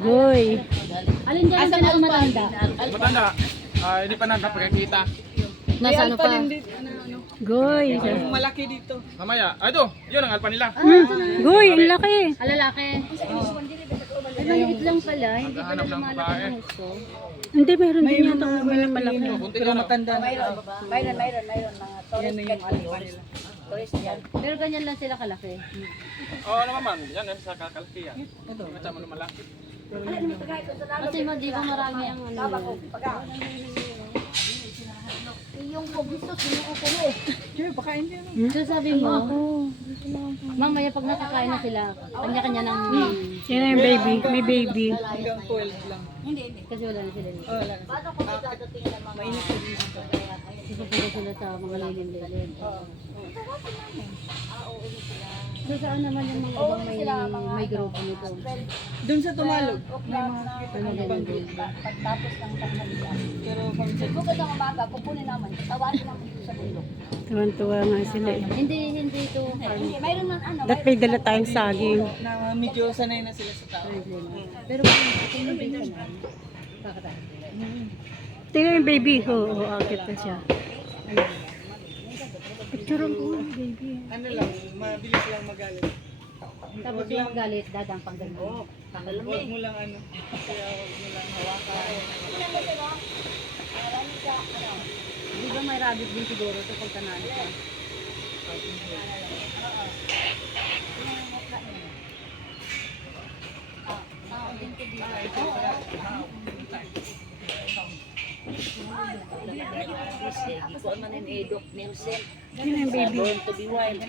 Goy. Alin dyan ang pinakamatanda? Matanda. Hindi pa nakapagkita. Nasa ano pa? Goy. Malaki dito. Mamaya. Ito, yun ang alpa nila. Goy, ang laki. Lalaki. Ay, maliit lang pala. Hindi pala Naghahanap ng lumalaki babae. ang gusto. Hindi, meron din yata ang goy na malaki. Pero matanda na. Mayroon mga Yan na yung alpa nila. tourist yan. Pero ganyan lang sila kalaki. Oo naman. Yan sa kakalaki yan. Ito. Matsama na malaki. Kasi di ba marami ang ano. Yung gusto sinuupo mo. Diyo, pakain din. So sabi mo, mamaya pag nakakain na sila, kanya-kanya ng... Yan na yung baby. May baby. Hanggang 12 lang. Kasi wala na sila dito. Oh, wala. Mainit ko dito. Pupunta sila sa mga lilim-lilim. So saan naman yung mga ibang may grupo nito? Doon sa Tumalog, may mga Ano ibang ganyan group. din? Pagtapos ng tanghalian. Pero kami sa Bukod ng umaga, kukunin naman. Tawarin naman dito sa bundok. Tuwan-tuwa nga sila eh. Hindi ito farm. Hindi, mayroon man ano. Dapat may dala tayong saging. na medyo sanay na sila sa tao. Pero kung hindi ka na, kakataas. Tingnan yung baby ko. Oo, akit na siya. Picture ko, baby. Ano lang, mabilis lang magalit. Tapos yung magalit, dadang pang ganun. Huwag mo lang ano, kaya huwag mo lang hawakan. Di ba may rabbit din siguro sa pagtanalo ka? Iko man yung edok, Nielsen. Yun yung baby. Born to be wild.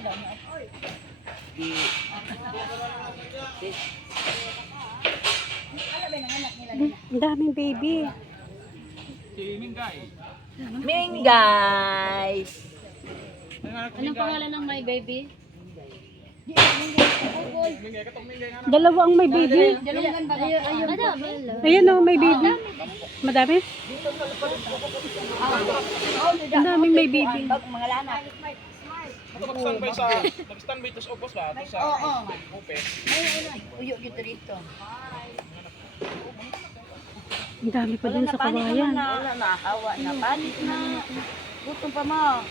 Ang daming baby. Si Mingay. Ming guys! Anong pangalan ng my baby? Mingay, katong Mingay nga na. Dalawa ang may baby. Ayun, madami. Ayan o, may baby. Madami? Ang daming may baby. Mga lana. Ito nag-standby sa... Nag-standby ito sa Opos ba? Ito sa... Ope. Uyo dito dito. Ang dami pa dun sa kawayan. Wala na, hawa na, panik na. Gutom pa mo.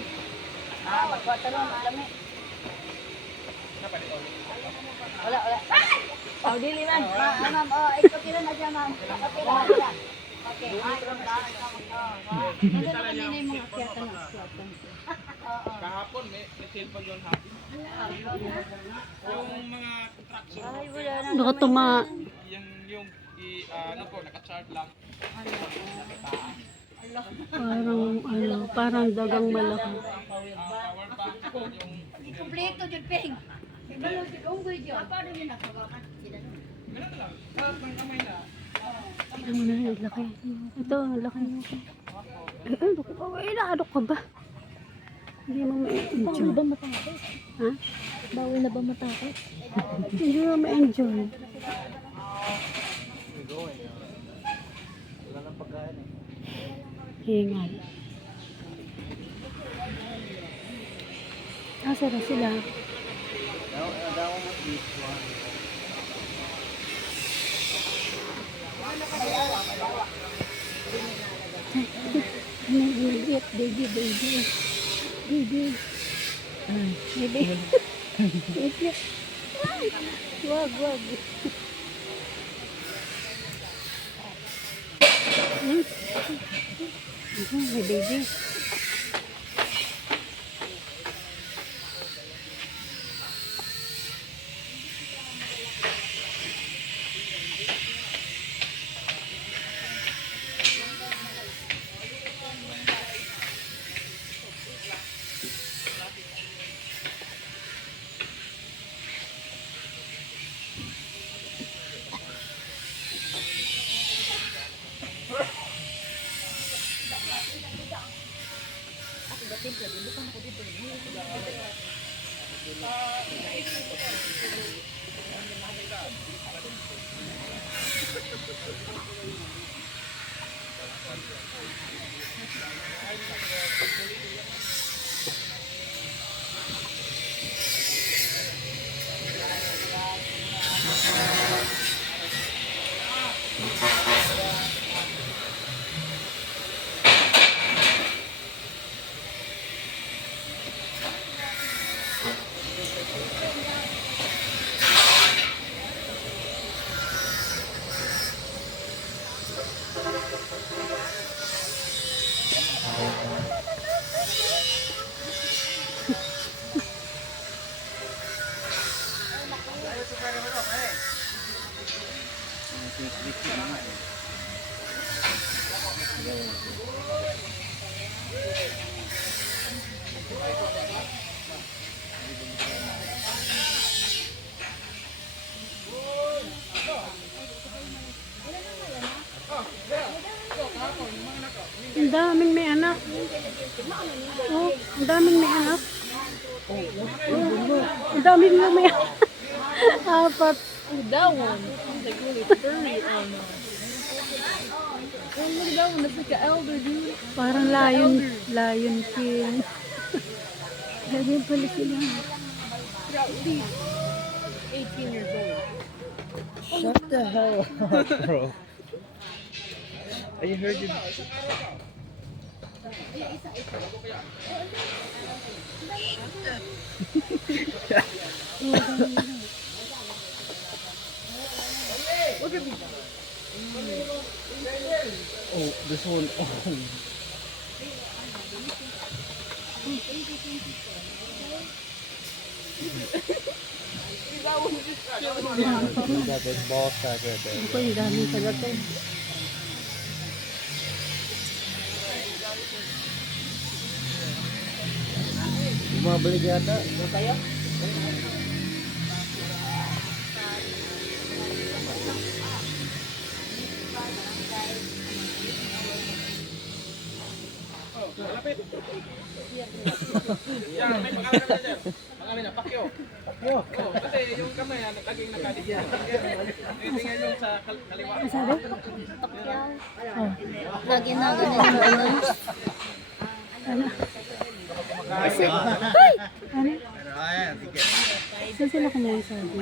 Magkwataro, malami. Wala. Oh, dili man. Ma'am, ito kila na dyan, ma'am. Okay lang, okay lang. Okay. Nasa kanina yung mga akyatan na akyatan. Kahapon, may cellphone yun ha. Yung mga contraction. Baka tuma... Yung ano po, naka-chart lang. Parang dagang malaki. Power bank po yung... Ikumpleto, Jud Peng. Ganun lang. Tapos ng kamay na. Tingnan mo na, ang laki. Ito, ang laki. Inaadok ka ba? Hindi mo ma-enjoy. Bawal ba matakot? Ha? Bawal na ba matakot? Hindi mo ma-enjoy. Hingal. Asa na sila? Baby, baby, baby. Baby. Baby. Baby. Wag. May baby. Ang daming may anak. Oh, ang daming may anak. Ang daming may anak. Apat. That one. Like really furry on. Oh, look at that one. That's like an elder, dude. Parang lion king. Ganyan pala sila. At least 18 years old. Shut the hell up, bro. I heard you. Oh, this one. Oh. Got that ball sack right there. Ako, ang daming sagat eh. Bumabalik yata. Malapit. Yan, may pangalan na sir. Pangalan niya, Pacquiao. Pacquiao. Oh, kasi yung kamay, naging nakadikit. Tingnan yung sa kaliwa. Ang sabi? Lagi na ganun yung ano. Ano? Ano? Saan sila kumuha sabi?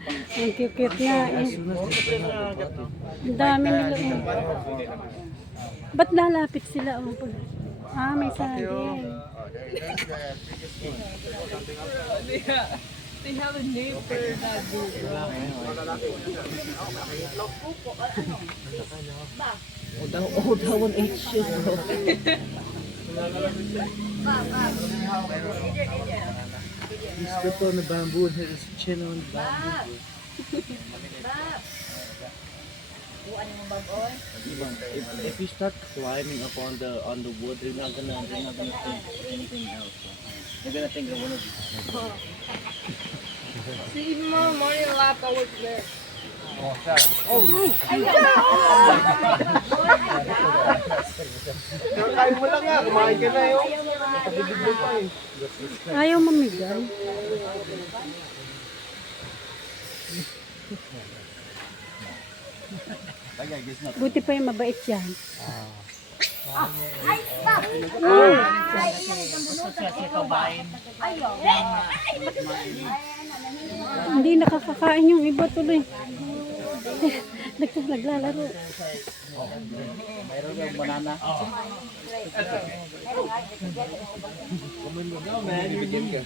Ang cute nga eh. Ang dami nila eh. Ba't lalapit sila? Oh, may saging. They have a name for that dude, bro. Oh, that one ate shit, bro. He stepped on the bamboo and hit his chin on the bamboo. If you start climbing up on the wood, they're not gonna think anything else. They're gonna think of one of you. See, even my morning lap, I was there. Kain mo lang nga, kumain ka na yun. Ayaw mamigay. Buti pa yung mabait yan. Hindi nakakakain yung iba tuloy. Naglalaro. Mayroon yung banana. Come on, man, you're new.